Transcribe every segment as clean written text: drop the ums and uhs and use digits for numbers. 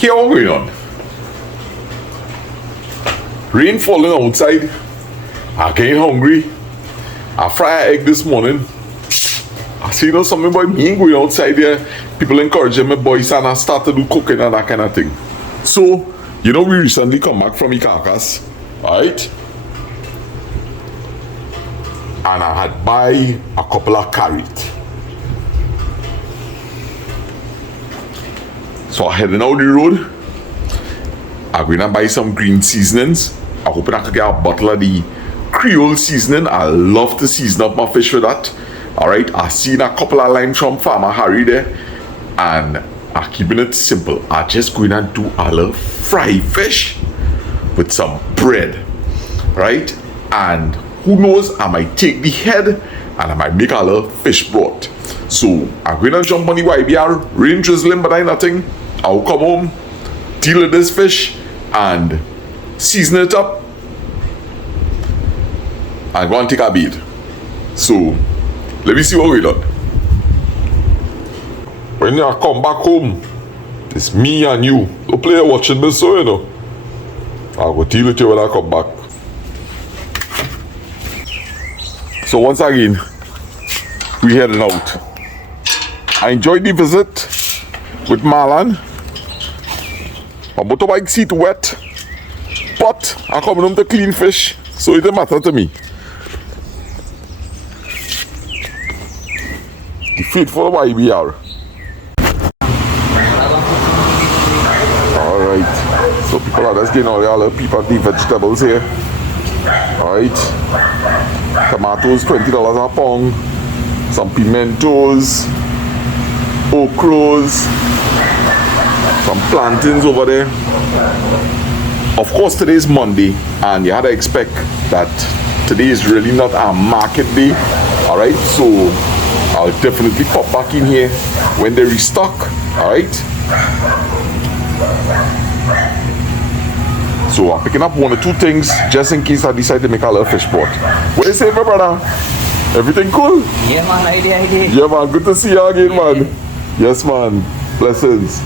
here what going on? Rain falling outside. I getting hungry. I fry an egg this morning. I see something about me going outside there. People encouraging my boys and I start to do cooking and that kind of thing. So, we recently come back from Ikakas, alright? And I had buy a couple of carrots. So I heading out the road. I'm gonna buy some green seasonings. I hope I can get a bottle of the Creole seasoning. I love to season up my fish with that. Alright, I seen a couple of lines from Farmer Harry there. And I'm keeping it simple. I just going to do a little fried fish with some bread. Right? And who knows, I might take the head and I might make a little fish broth. So I'm going to jump on the YBR, rain drizzling, but I nothing. I'll come home, deal with this fish and season it up and go and take a bait. So let me see what we done. When you come back home, it's me and you. Don't play watching this, so I'll go deal with you when I come back. So once again, we heading out. I enjoyed the visit with Marlon. My motorbike seat wet, but I'm coming home to clean fish, so it doesn't matter to me. The faithful YBR. Alright, so people are just getting all the people the vegetables here. Alright, tomatoes $20 a pound, some pimentos, okras, some plantains over there. Of course, today is Monday, and you had to expect that today is really not a market day. Alright, so I'll definitely pop back in here when they restock. Alright. So I'm picking up one or two things just in case I decide to make a little fish pot. What do you say, my brother? Everything cool? Yeah, man, idea. Yeah, man, good to see you again, man. Yes, man. Blessings.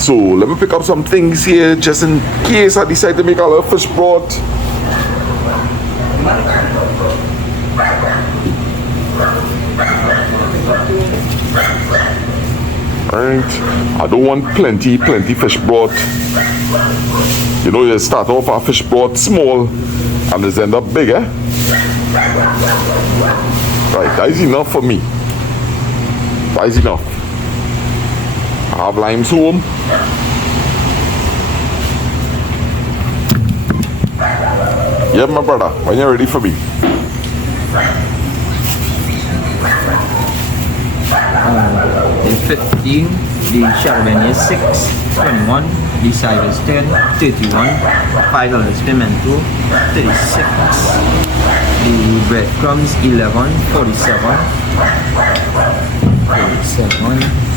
So let me pick up some things here just in case I decide to make a little fish broth. Right, I don't want plenty fish broth. You start off a fish broth small and it's end up bigger. Right, that is enough for me. That is enough. I have limes home. Yeah, my brother, when you're ready for me. The 15, the Chardonnay is 6, 21, the side is 10, 31, $5 pimento, 36, the breadcrumbs 11, 47, 47.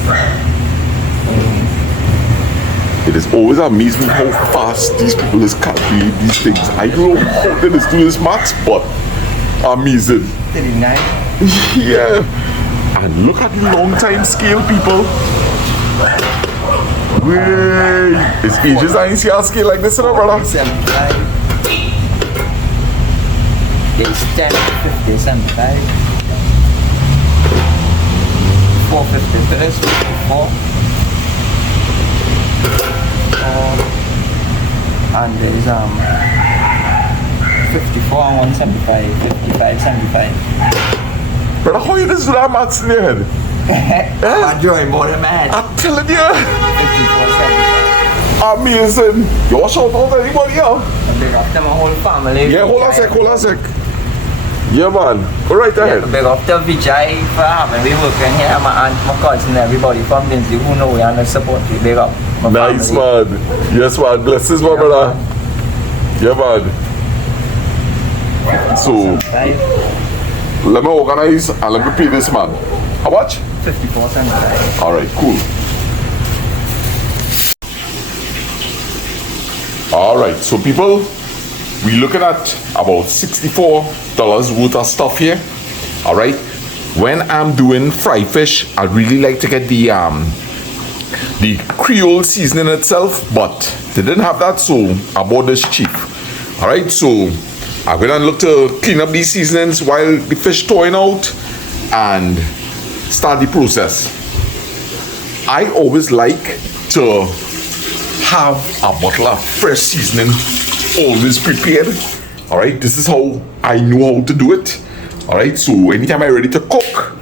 It is always amazing how fast these people is calculating these things. I don't know how they is doing this maths, but amazing. 39. Yeah. And look at the long time scale, people. Wait, it's ages I ain't see a scale like this, brother. 75. It's 10, 50, 75. 450 for this, 4. And there's 54 and 175, 55, 75. Brother, how you just do that maths in your head? I'm drawing more than my head. I'm telling you. 54, 75. Amazing. You want to shout out to anybody else? I big up to my whole family. Yeah, hold on a sec. Yeah, man. Go right ahead. Yeah, big up to Vijay for having me working here. My aunt, my cousin, everybody from Lindsay who know we and they support me. Big up. Nice, family. man. Yes, man. Blessings, my brother. Yeah, man. So, 75. let me organize and let me pay this man. How much? 54, 75. Alright, cool. Alright, so people, we're looking at about $64 worth of stuff here. Alright. When I'm doing fried fish, I really like to get the the Creole seasoning itself, but they didn't have that, so I bought this cheap. All right, so I'm gonna look to clean up these seasonings while the fish thawing out and start the process. I always like to have a bottle of fresh seasoning always prepared. All right, this is how I know how to do it. All right, so anytime I'm ready to cook,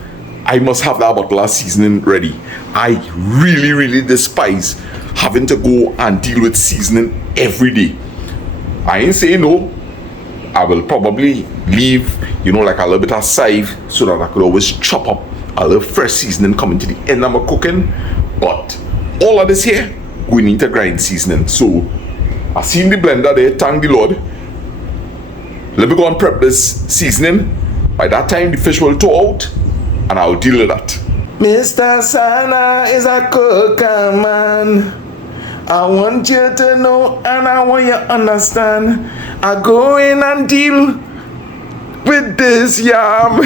I must have that bottle of seasoning ready. I really despise having to go and deal with seasoning every day. I ain't saying no. I will probably leave, like a little bit of sieve so that I could always chop up a little fresh seasoning coming to the end of my cooking. But all of this here, we need to grind seasoning. So I seen the blender there, thank the Lord. Let me go and prep this seasoning. By that time, the fish will thaw out and I'll deal with that. Mr. Sana is a cooker man. I want you to know and I want you to understand. I go in and deal with this yam.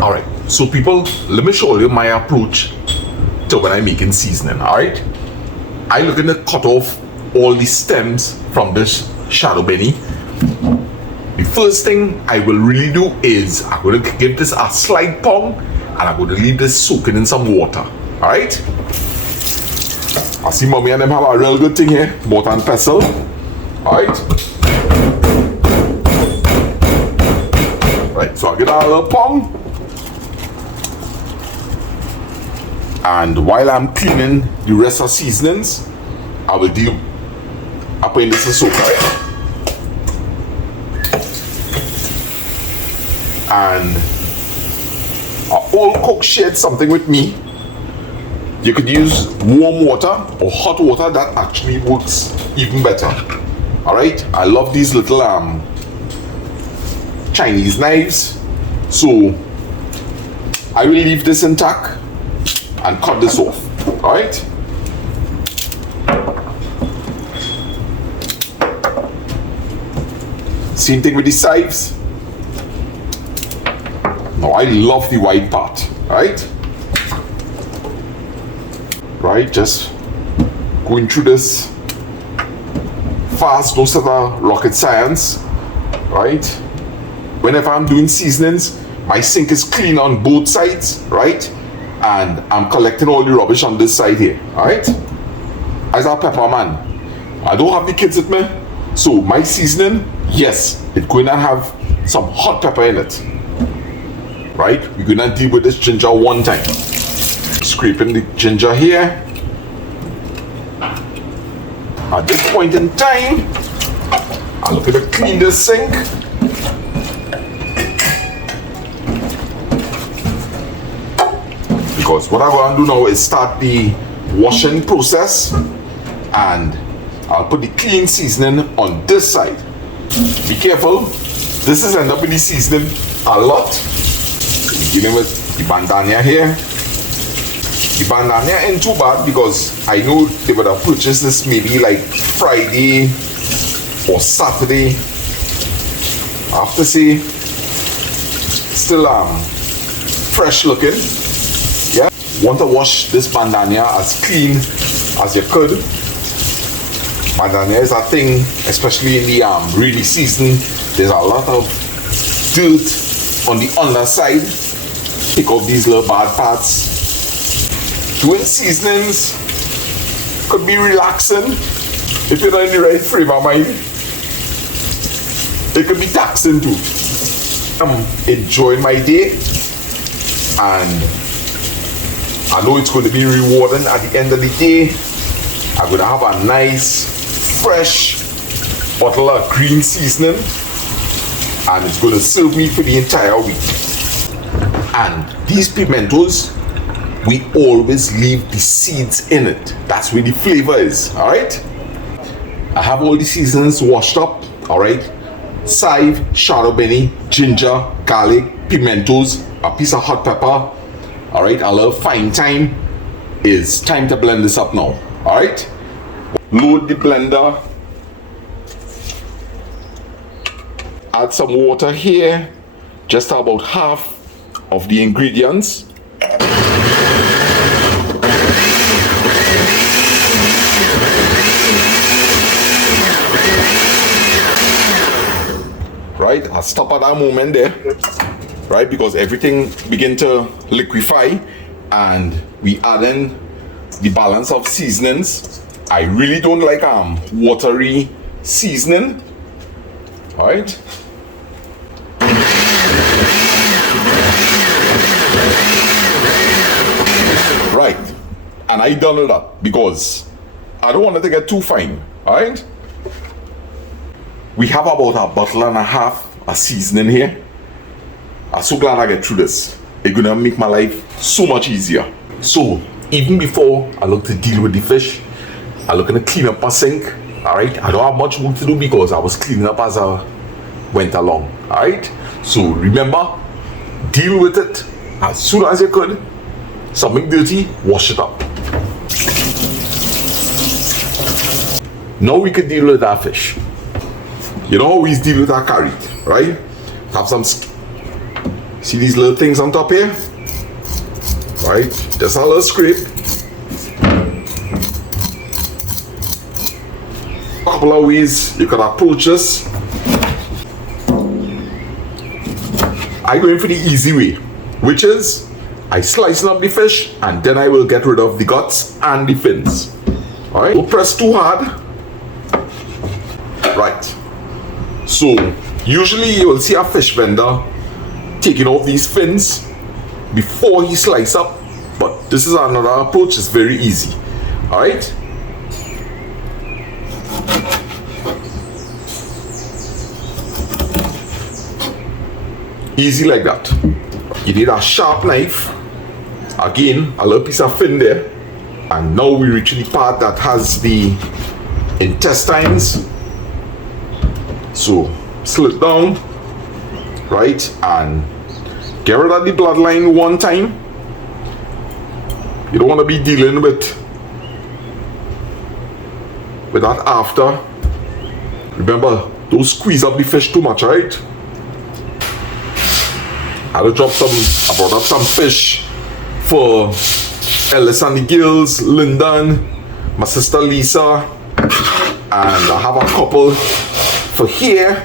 Alright, so people, let me show you my approach to when I'm making seasoning, alright? I looking to cut off all the stems from this shadow benny. The first thing I will really do is I'm going to give this a slight pong and I'm going to leave this soaking in some water. Alright? I see mommy and them have a real good thing here. Mortar and pestle. Alright? Right, so I'll get a little pong. And while I'm cleaning the rest of seasonings, I will deal. I'll put in this in soak, right? And a old cook shared something with me. You could use warm water or hot water. That actually works even better. All right, I love these little Chinese knives, so I will leave this intact and cut this off. All right. Same thing with the sides. Now I love the white part, right? Right, just going through this fast, no sort of rocket science, right? Whenever I'm doing seasonings, my sink is clean on both sides, right? And I'm collecting all the rubbish on this side here, alright? As a pepper man, I don't have the kids with me, so my seasoning, yes, it's going to have some hot pepper in it. Right, we're gonna deal with this ginger one time. Scraping the ginger here. At this point in time, I'm looking to clean this sink. Because what I'm gonna do now is start the washing process, and I'll put the clean seasoning on this side. Be careful, this is end up with the seasoning a lot. Dealing with the bandana here. The bandana ain't too bad because I know they would have purchased this maybe like Friday or Saturday. I have to say, still fresh looking. Yeah, want to wash this bandana as clean as you could. Bandana is a thing, especially in the rainy season. There's a lot of dirt on the underside. Pick up these little bad parts. Doing seasonings could be relaxing if you're not in the right frame of mind. It could be taxing too. I'm enjoying my day, and I know it's going to be rewarding at the end of the day. I'm going to have a nice, fresh bottle of green seasoning, and it's going to serve me for the entire week. And these pimentos, we always leave the seeds in it. That's where the flavor is, all right? I have all the seasonings washed up, all right? Chive, shadow benny, ginger, garlic, pimentos, a piece of hot pepper, all right? A little fine thyme. It's time to blend this up now, all right? Load the blender. Add some water here, just about half of the ingredients. stop at that moment there, right? Because everything begin to liquefy, and we add in the balance of seasonings. I really don't like watery seasoning. All right. Right, and I done it up because I don't want it to get too fine. All right. We have about a bottle and a half of seasoning here. I'm so glad I get through this. It's gonna make my life so much easier. So even before I look to deal with the fish, I'm looking to clean up my sink. All right, I don't have much work to do because I was cleaning up as I went along. All right, so remember, deal with it as soon as you could. Something dirty, wash it up. Now we can deal with our fish. You know how we deal with our curry, right? Have some, see these little things on top here? Right, just a little scrape. A couple of ways you can approach this. I'm going for the easy way, which is I slice up the fish and then I will get rid of the guts and the fins. Alright, don't press too hard. Right. So usually you will see a fish vendor taking off these fins before he slices up, but this is another approach. It's very easy. Alright. Easy like that. You need a sharp knife. Again, a little piece of fin there. And now we reach the part that has the intestines. So slit down, right, and get rid of the bloodline one time. You don't want to be dealing with that after. Remember, don't squeeze up the fish too much, right? I brought up some fish for Ellis and the girls, Lyndon, my sister Lisa, and I have a couple for here.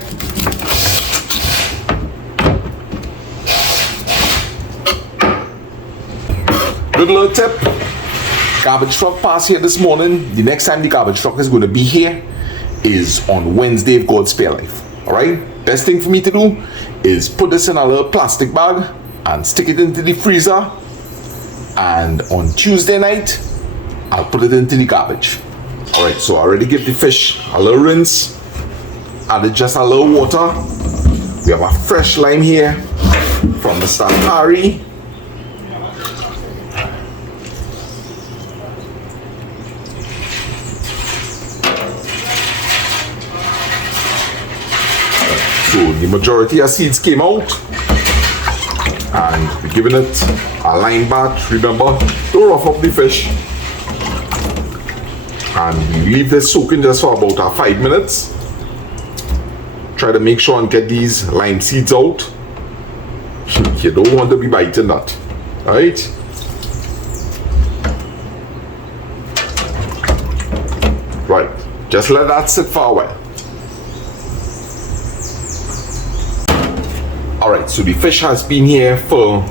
Good little tip. Garbage truck passed here this morning. The next time the garbage truck is going to be here is on Wednesday if God spare life. Alright? Best thing for me to do is put this in a little plastic bag and stick it into the freezer, and on Tuesday night I'll put it into the garbage. Alright, so I already give the fish a little rinse, added just a little water. We have a fresh lime here from Mr. Harry. So the majority of seeds came out, and we're giving it a lime bath. Remember, don't rough up the fish. And we leave this soaking just for about 5 minutes. Try to make sure and get these lime seeds out. You don't want to be biting that, right? Right, just let that sit for a while. Alright, so the fish has been here for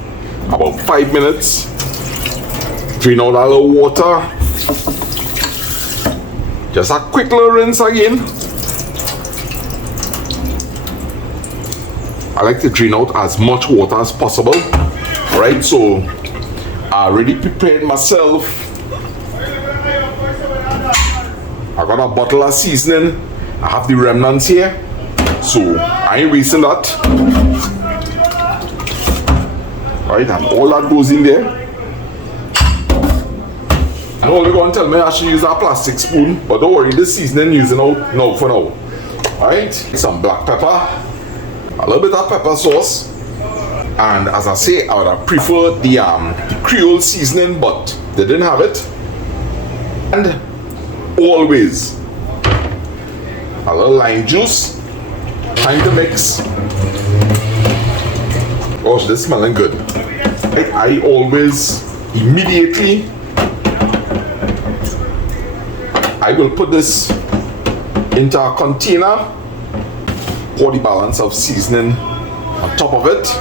about 5 minutes. Drain out a little water. Just a quick little rinse again. I like to drain out as much water as possible. Alright, so I already prepared myself. I got a bottle of seasoning. I have the remnants here, so I ain't wasting that. Right, and all that goes in there. I know you're going to tell me I should use a plastic spoon, but don't worry, this seasoning using out now for now. Alright, some black pepper, a little bit of pepper sauce, and as I say, I would have preferred the Creole seasoning, but they didn't have it. And always a little lime juice. Time to mix. Gosh, this is smelling good. I always immediately I will put this into a container pour the balance of seasoning on top of it.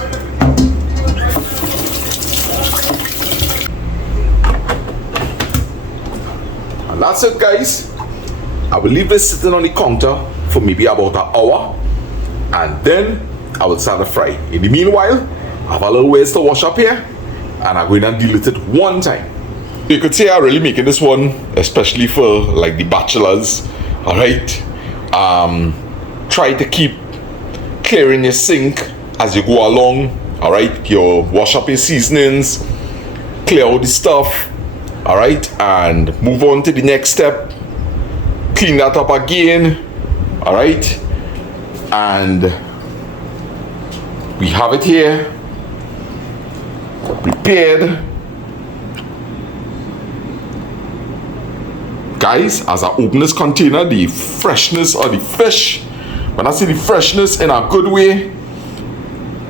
And that's it, guys. I will leave this sitting on the counter for maybe about an hour, and then I will start the fry. In the meanwhile, I have a little ways to wash up here, and I'm going to deal with it one time. You could say I'm really making this one especially for like the bachelors. All right, try to keep clearing your sink as you go along. All right, your wash up your seasonings, clear all the stuff. All right, and move on to the next step. Clean that up again. All right, and we have it here prepared. Guys, as I open this container, the freshness of the fish, when I say the freshness in a good way,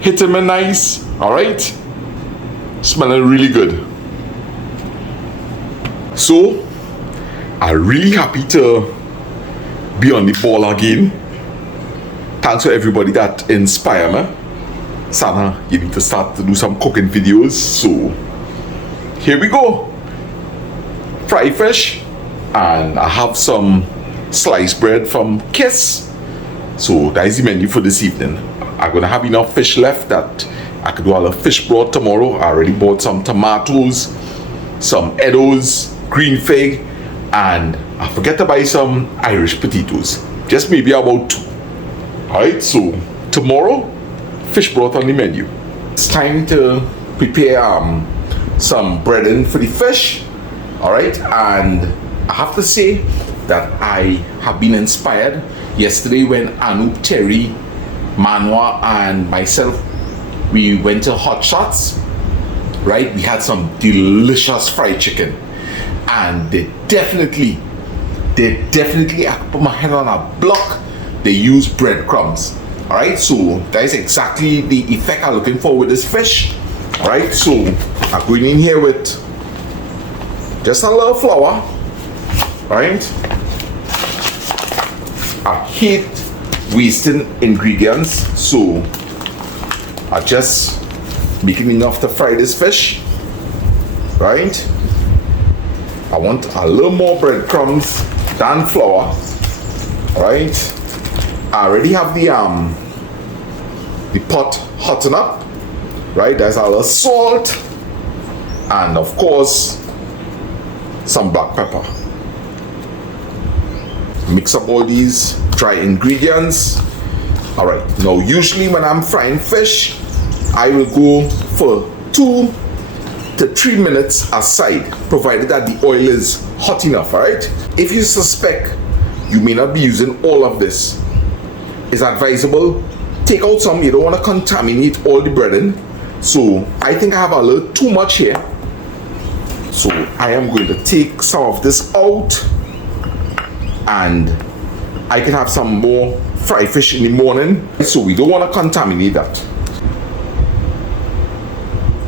hitting me nice. All right, smelling really good. So I'm really happy to be on the ball again. Thanks to everybody that inspire me. Sana, you need to start to do some cooking videos. So here we go. Fried fish, and I have some sliced bread from Kiss. So that is the menu for this evening. I'm gonna have enough fish left that I could do all the fish broth tomorrow. I already bought some tomatoes, some Eddos, green fig, and I forget to buy some Irish potatoes. Just maybe about 2. Alright, so tomorrow, fish broth on the menu. It's time to prepare some breading for the fish. Alright, and I have to say that I have been inspired yesterday when Anoop, Terry, Manwa, and myself, we went to Hot Shots. Right, we had some delicious fried chicken, and they definitely, I could put my hand on a block, they use breadcrumbs. All right, so that is exactly the effect I'm looking for with this fish. All right, so I'm going in here with just a little flour. All right, I hate wasting ingredients, so I just making enough to fry this fish. Right, I want a little more breadcrumbs than flour. All right, I already have the pot hotting up. Right, there's a little salt, and of course some black pepper. Mix up all these dry ingredients. All right, now usually when I'm frying fish, I will go for 2 to 3 minutes aside, provided that the oil is hot enough. All right, if you suspect you may not be using all of this, it's advisable take out some. You don't want to contaminate all the breading. So I think I have a little too much here, so I am going to take some of this out, and I can have some more fried fish in the morning, so we don't want to contaminate that.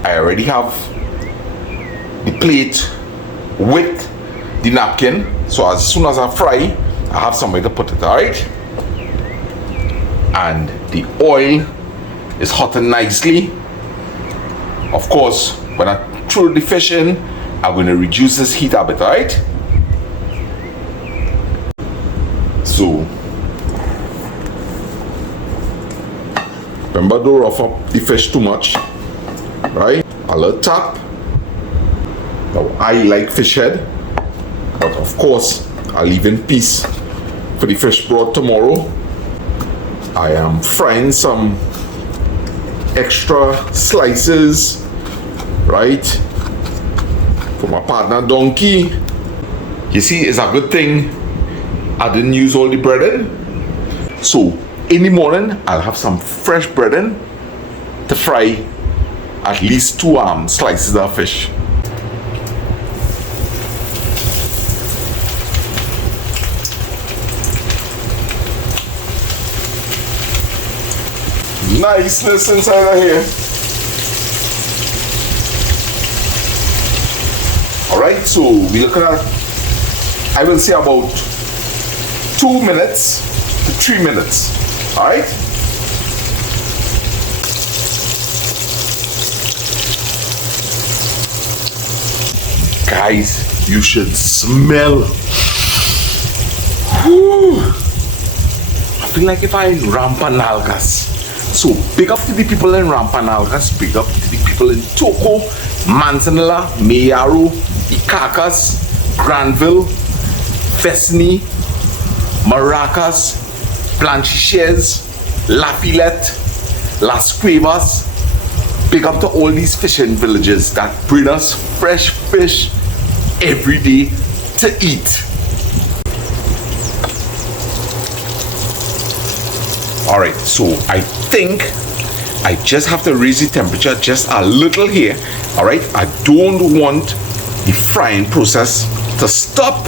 I already have the plate with the napkin, so as soon as I fry, I have somewhere to put it. All right, and the oil is hotting nicely. Of course, when I throw the fish in, I'm going to reduce this heat a bit. All right, so remember, don't rough up the fish too much. Right, a little tap. Now I like fish head, but of course I'll leave in piece for the fish broth tomorrow. I am frying some extra slices, right, for my partner Donkey. You see, it's a good thing I didn't use all the breading. So in the morning I'll have some fresh breading to fry at least 2 slices of fish. Niceness inside of here. Alright, so we're looking at, I will say, about 2 minutes to 3 minutes. Alright, Guys, you should smell. Whew. I feel like if I in Rampanalgas. So big up to the people in Rampanalgas, big up to the people in Toko, Manzanilla, Mayaro, Icacas, Granville, Fesni, Maracas, Blanchishes, Lafayette, Las Cuevas. Big up to all these fishing villages that bring us fresh fish every day to eat. Alright, so I think I just have to raise the temperature just a little here. Alright, I don't want the frying process to stop.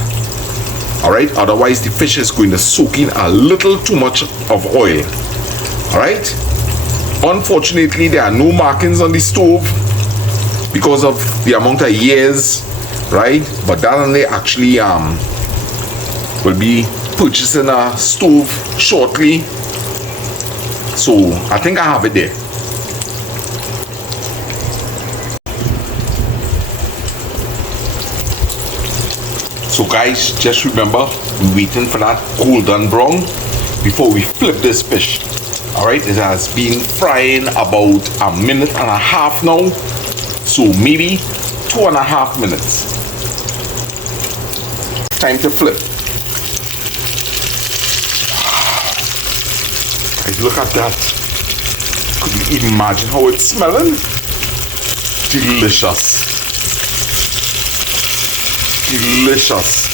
Alright, otherwise the fish is going to soak in a little too much of oil. Alright, unfortunately there are no markings on the stove because of the amount of years, right? But that only actually will be purchasing a stove shortly. So I think I have it there. So guys, just remember, we're waiting for that golden brown before we flip this fish. Alright, it has been frying about a minute and a half now. So maybe 2.5 minutes. Time to flip. Guys, look at that. Could you imagine how it's smelling? Delicious. Delicious.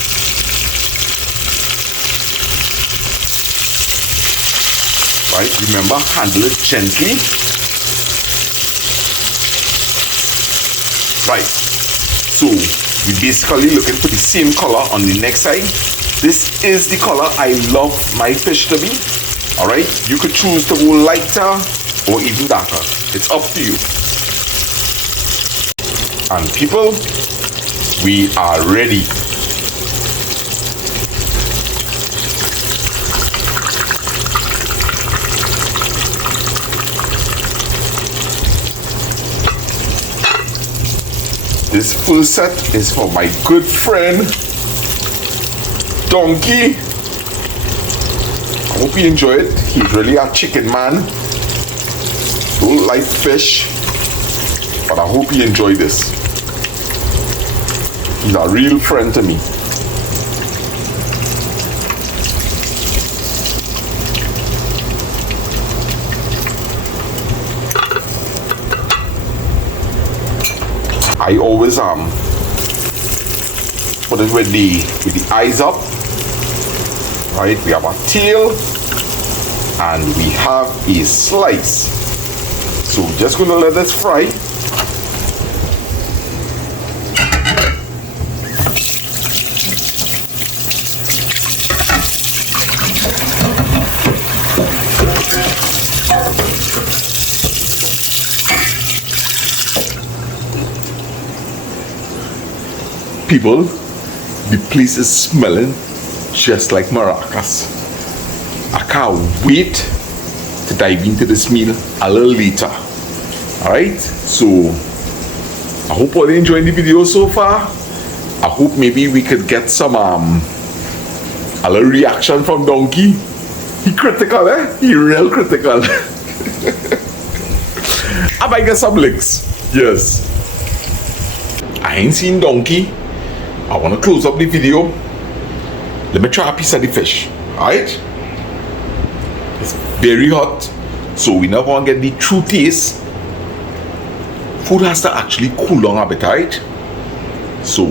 Right, remember, handle it gently. Right, so we're basically looking for the same color on the next side. This is the color I love my fish to be. Alright, you could choose to go lighter or even darker. It's up to you. And people, we are ready. This full set is for my good friend Donkey. I hope you enjoy it. He's really a chicken man. Don't like fish, but I hope you enjoy this. He's a real friend to me. I always put it with the eyes up. Right, we have a tail and we have a slice. So we're just gonna let this fry. People, the place is smelling just like maracas. I can't wait to dive into this meal a little later. Alright, so I hope all you enjoying the video so far. I hope maybe we could get some a little reaction from Donkey. He critical, eh? He real critical. I might get some licks. Yes. I ain't seen Donkey. I want to close up the video. Let me try a piece of the fish. Alright? It's very hot, so we're not going to get the true taste. Food has to actually cool down a bit, right? So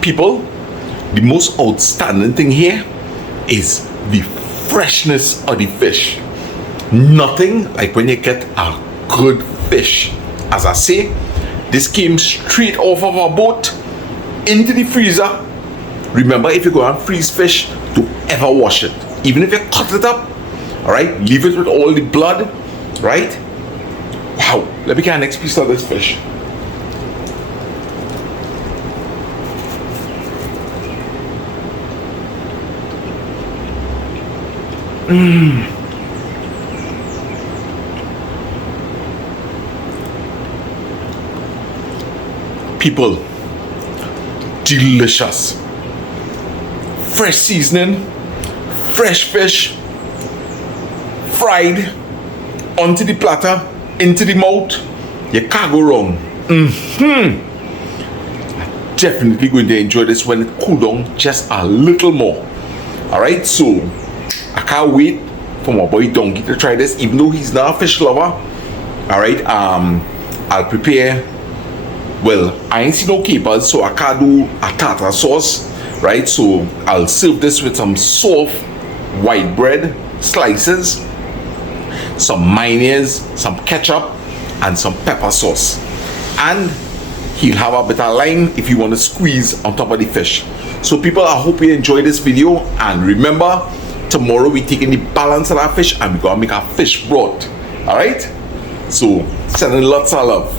people, the most outstanding thing here is the freshness of the fish. Nothing like when you get a good fish. As I say, this came straight off of our boat into the freezer. Remember, if you go and freeze fish, don't ever wash it. Even if you cut it up, alright, leave it with all the blood, right? Wow, let me get a next piece of this fish. People, delicious. Fresh seasoning, fresh fish, fried onto the platter, into the mouth. You can't go wrong. Definitely going to enjoy this when it cool down just a little more. All right, so I can't wait for my boy Donkey to try this, even though he's not a fish lover. All right, I'll prepare. Well, I ain't seen no capers, so I can't do a tartar sauce, right? So I'll serve this with some soft white bread slices, some mayonnaise, some ketchup, and some pepper sauce. And he'll have a bit of lime if you want to squeeze on top of the fish. So people, I hope you enjoyed this video, and remember, tomorrow we're taking the balance of that fish and we're gonna make a fish broth. All right, so sending lots of love.